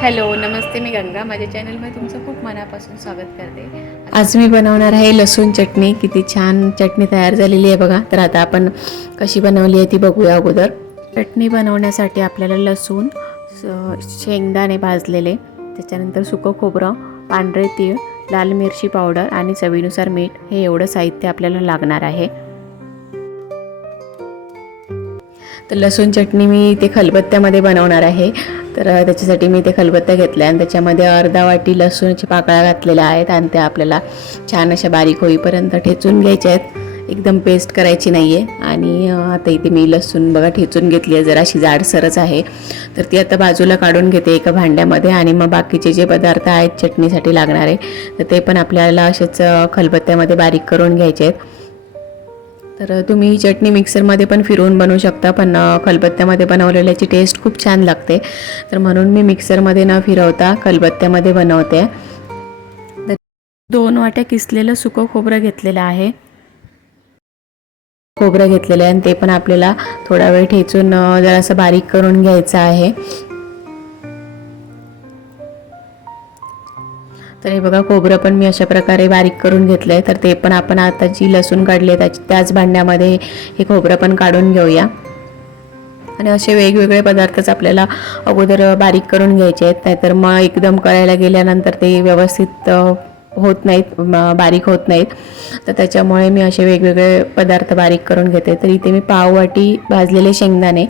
Hello नमस्ते, मी गंगा. माझ्या चॅनलमध्ये तुमचं खूप मनापासून स्वागत करते. आज मी बनवणार आहे लसूण चटणी. किती छान चटणी तयार झालेली आहे बघा. तर आता आपण कशी बनवली आहे ती बघूया. अगोदर चटणी बनवण्यासाठी आपल्याला लसूण, शेंगदाणे भाजलेले, त्याच्यानंतर सुकं खोबरं, पांढरे तीळ, लाल मिरची पावडर आणि चवीनुसार मीठ, हे एवढं साहित्य आपल्याला लागणार आहे. तर लसूण चटणी मी ते खलबत्त्यामध्ये बनवणार आहे. तर त्याच्यासाठी मी ते खलबत्त्या घेतल्या आणि त्याच्यामध्ये अर्धा वाटी लसूणच्या पाकळ्या घातलेल्या आहेत आणि त्या आपल्याला छान अशा बारीक होईपर्यंत ठेचून घ्यायच्या आहेत. एकदम पेस्ट करायची नाही आहे. आणि आता इथे मी लसूण बघा ठेचून घेतली आहे, जराशी जाडसरच आहे. तर ती आता बाजूला काढून घेते एका भांड्यामध्ये. आणि मग बाकीचे जे पदार्थ आहेत चटणीसाठी लागणारे, तर ते पण आपल्याला असेच खलबत्त्यामध्ये बारीक करून घ्यायचे आहेत. तर तुम्ही ही चटणी मिक्सरमध्ये पण फिरवून बनवू शकता, पण खलबत्त्यामध्ये बनवलेल्याची टेस्ट खूप छान लागते. तर म्हणून मी मिक्सरमध्ये न फिरवता खलबत्त्यामध्ये बनवते. तर 2 वाट्या किसलेलं सुकं खोबरं घेतलेलं आहे. खोबरं घेतलेलं आहे आणि ते पण आपल्याला थोडा वेळ ठेचून जरासं बारीक करून घ्यायचं आहे. तर हे बघा, खोबरं पण मी अशा प्रकारे बारीक करून घेतलं आहे. तर ते पण आपण आता जी लसूण काढली आहे त्याच भांड्यामध्ये हे खोबरं पण काढून घेऊया. आणि असे वेगवेगळे पदार्थच आपल्याला अगोदर बारीक करून घ्यायचे आहेत, नाहीतर मग एकदम करायला गेल्यानंतर ते व्यवस्थित होत नाहीत, बारीक होत नाहीत. तर त्याच्यामुळे मी असे वेगवेगळे पदार्थ बारीक करून घेते. तर इथे मी पाववाटी भाजलेले शेंगदाणे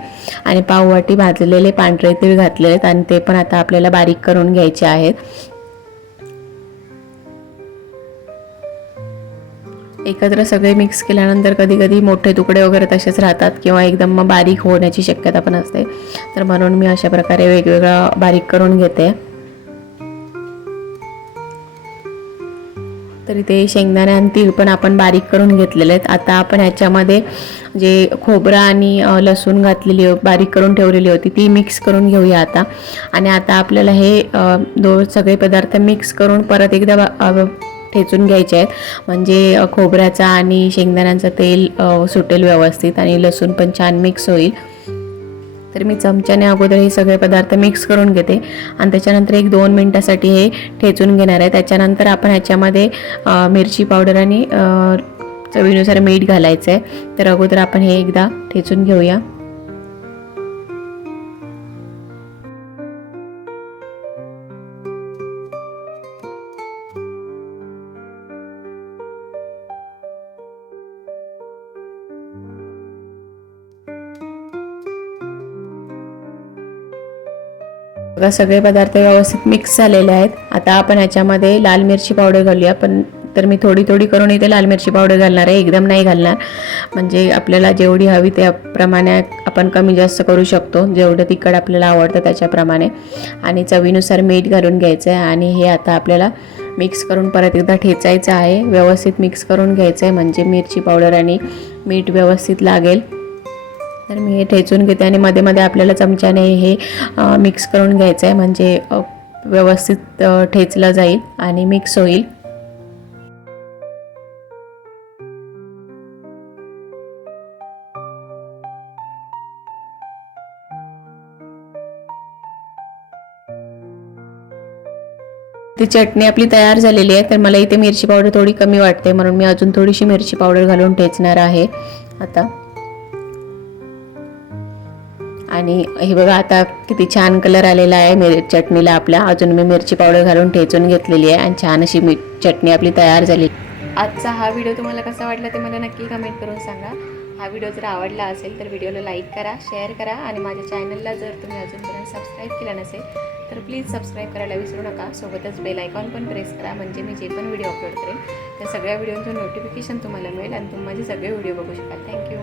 आणि पाववाटी भाजलेले पांढरे तीळ घातले आहेत आणि ते पण आता आपल्याला बारीक करून घ्यायचे आहेत. एकत्र सगळे मिक्स केल्यानंतर कधी कधी मोठे तुकडे वगैरे तसेच राहतात किंवा एकदम मग बारीक होण्याची शक्यता पण असते. तर म्हणून मी अशा प्रकारे वेगवेगळं बारीक करून घेते. तरी ते शेंगदाणे आणि तीळ पण आपण बारीक करून घेतलेले आहेत. आता आपण ह्याच्यामध्ये जे खोबरं आणि लसूण घातलेली बारीक करून ठेवलेली होती ती मिक्स करून घेऊया आता. आणि आता आपल्याला हे सगळे पदार्थ मिक्स करून परत एकदा ठेचून घ्यायचे आहेत, म्हणजे खोबऱ्याचा आणि शेंगदाण्यांचं तेल सुटेल व्यवस्थित आणि लसूण पण छान मिक्स होईल. तर मी चमच्याने अगोदर हे सगळे पदार्थ मिक्स करून घेते आणि त्याच्यानंतर 1-2 मिनटासाठी हे ठेचून घेणार आहे. त्याच्यानंतर आपण ह्याच्यामध्ये मिरची पावडर आणि चवीनुसार मीठ घालायचं आहे. तर अगोदर आपण हे एकदा ठेचून घेऊया. बघा, सगळे पदार्थ व्यवस्थित मिक्स झालेले आहेत. आता आपण ह्याच्यामध्ये लाल मिरची पावडर घालूया. पण तर मी थोडी थोडी करून इथे लाल मिरची पावडर घालणार आहे, एकदम नाही घालणार. म्हणजे आपल्याला जेवढी हवी त्याप्रमाणे आपण कमी जास्त करू शकतो, जेवढं तिखट आपल्याला आवडतं त्याच्याप्रमाणे. आणि चवीनुसार मीठ घालून घ्यायचं आहे. आणि हे आता आपल्याला मिक्स करून परत एकदा ठेचायचं आहे, व्यवस्थित मिक्स करून घ्यायचं आहे, म्हणजे मिरची पावडर आणि मीठ व्यवस्थित लागेल. तर मी हे ठेचून घेते आणि मध्ये मध्ये आपल्याला चमच्याने हे मिक्स करून घ्यायचं आहे, म्हणजे व्यवस्थित ठेचलं जाईल आणि मिक्स होईल. ती चटणी आपली तयार झालेली आहे. तर मला इथे मिरची पावडर थोडी कमी वाटते, म्हणून मी अजून थोडीशी मिरची पावडर घालून ठेचणार आहे आता. आणि हे बघा, आता किती छान कलर आलेला आहे चटणीला आपल्या. अजून मी मिरची पावडर घालून ठेचून घेतलेली आहे आणि छान अशी चटणी आपली तयार झाली. आजचा हा व्हिडिओ तुम्हाला कसा वाटला ते मला नक्की कमेंट करून सांगा. हा व्हिडिओ जर आवडला असेल तर व्हिडिओला लाईक करा, शेअर करा आणि माझ्या चॅनलला जर तुम्ही अजूनपर्यंत सबस्क्राईब केलं नसेल तर प्लीज सबस्क्राईब करायला विसरू नका. सोबतच बेल आयकॉन पण प्रेस करा, म्हणजे मी जे पण व्हिडिओ अपलोड करेन त्या सगळ्या व्हिडिओचं नोटिफिकेशन तुम्हाला मिळेल आणि तुम्ही माझे सगळे व्हिडिओ बघू शकाल. थँक्यू.